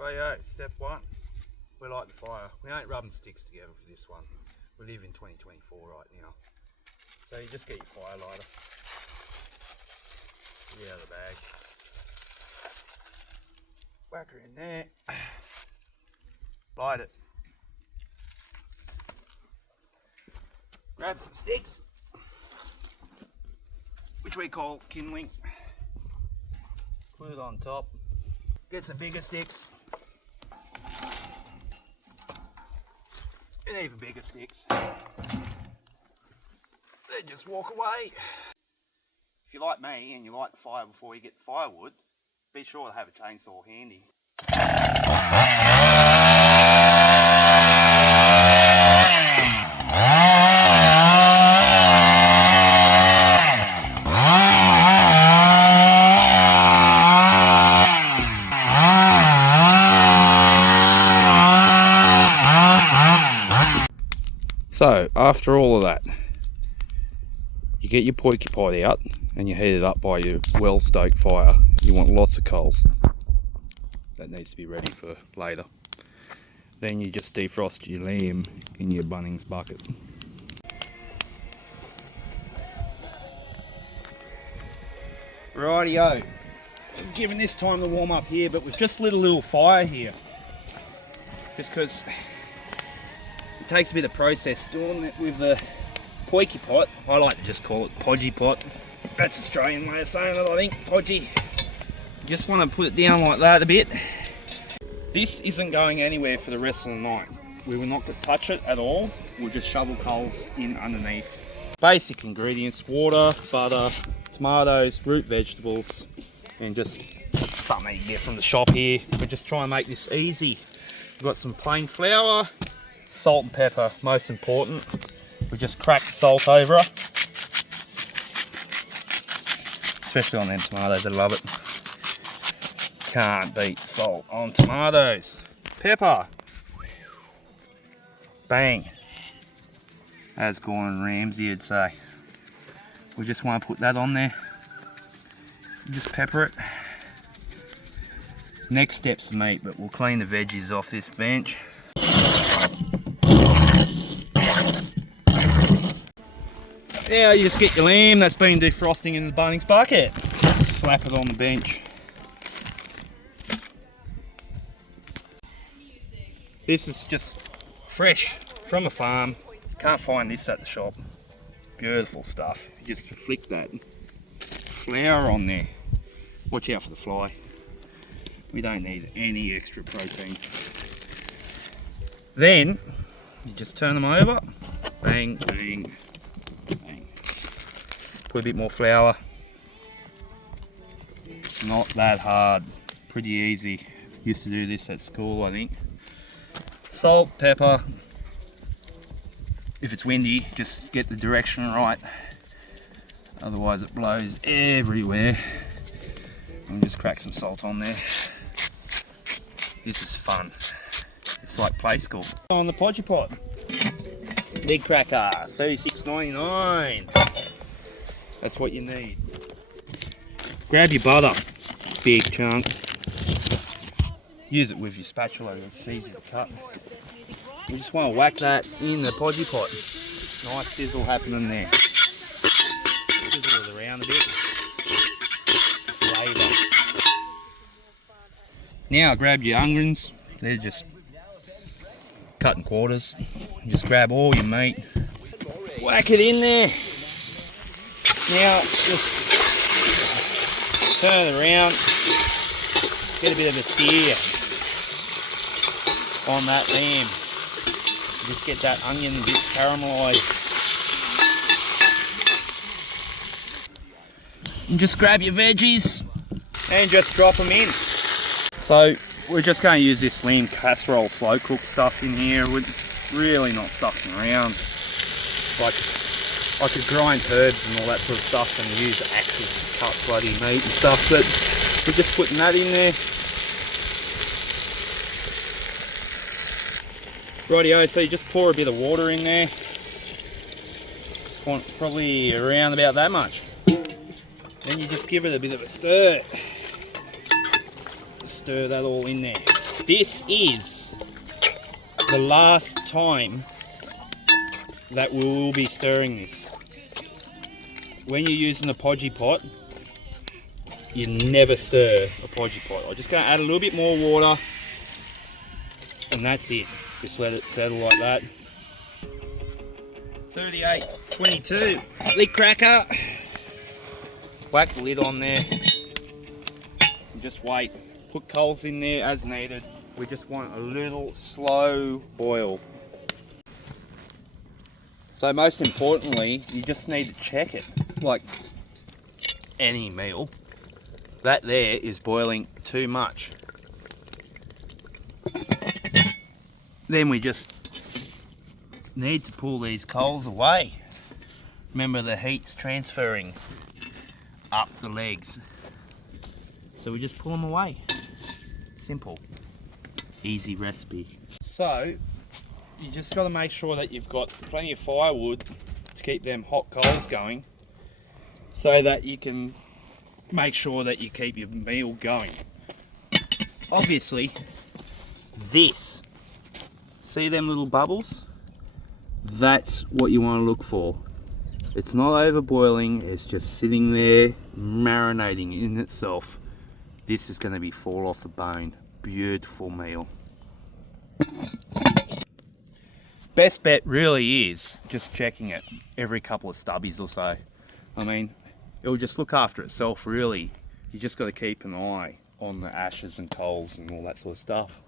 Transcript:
Righto, step one. We light the fire. We ain't rubbing sticks together for this one. We live in 2024 right now. So you just get your fire lighter. Get it out of the bag. Whack her in there. Light it. Grab some sticks, which we call kindling. Put it on top. Get some bigger sticks. And even bigger sticks. Then just walk away. If you're like me and you light the fire before you get the firewood, be sure to have a chainsaw handy. So after all of that, you get your potjie pot out and you heat it up by your well-stoked fire. You want lots of coals. That needs to be ready for later. Then you just defrost your lamb in your Bunnings bucket. Rightio. I'm giving this time to warm up here, but we've just lit a little fire here. Just because it takes a bit of process doing it with the potjie pot. I like to just call it potjie pot. That's Australian way of saying it, I think. Potjie. Just want to put it down like that a bit. This isn't going anywhere for the rest of the night. We will not touch it at all. We'll just shovel coals in underneath. Basic ingredients: water, butter, tomatoes, root vegetables, and just something you get from the shop here. We're just trying to make this easy. We've got some plain flour, salt and pepper, most important. We just crack the salt over it. Especially on them tomatoes, I love it. Can't beat salt on tomatoes. Pepper. Bang. As Gordon Ramsay would say. We just want to put that on there. Just pepper it. Next step's meat, but we'll clean the veggies off this bench. Now you just get your lamb that's been defrosting in the Bunnings bucket. Slap it on the bench. This is just fresh from a farm. Can't find this at the shop. Beautiful stuff. You just flick that flour on there. Watch out for the fly. We don't need any extra protein. Then you just turn them over. Bang, bang, bang. Put a bit more flour. Not that hard. Pretty easy. Used to do this at school, I think. Salt, pepper. If it's windy, just get the direction right. Otherwise it blows everywhere. And just crack some salt on there. This is fun. It's like play school. On the potjie pot. Big cracker, $36.99. That's what you need. Grab your butter, big chunk. Use it with your spatula, it's easy to cut. You just want to whack that in the potjie pot. Nice sizzle happening there. Sizzle it around a bit. Flavour. Now grab your onions. They're just cut in quarters. Just grab all your meat. Whack it in there. Now just turn it around. Get a bit of a sear on that lamb. Just get that onion bits caramelised. And just grab your veggies and just drop them in. So we're just going to use this lean casserole slow cook stuff in here. We're really not stuffing around. Like I could grind herbs and all that sort of stuff and use axes to cut bloody meat and stuff, but we're just putting that in there. Rightio, so you just pour a bit of water in there. Just want probably around about that much. Then you just give it a bit of a stir. Just stir that all in there. This is the last time that we will be stirring this. When you're using a podgy pot, you never stir a podgy pot. I'm just going to add a little bit more water, and that's it. Just let it settle like that. 38.22, lid cracker. Whack the lid on there, and just wait. Put coals in there as needed. We just want a little slow boil. So most importantly, you just need to check it, like any meal. That there is boiling too much. Then we just need to pull these coals away. Remember, the heat's transferring up the legs. So we just pull them away. Simple, easy recipe. So you just got to make sure that you've got plenty of firewood to keep them hot coals going, so that you can make sure that you keep your meal going. Obviously, this, see them little bubbles? That's what you want to look for. It's not over boiling, it's just sitting there marinating in itself. This is going to be fall off the bone. Beautiful meal. Best bet really is just checking it every couple of stubbies or so. I mean, it'll just look after itself really. You just got to keep an eye on the ashes and coals and all that sort of stuff.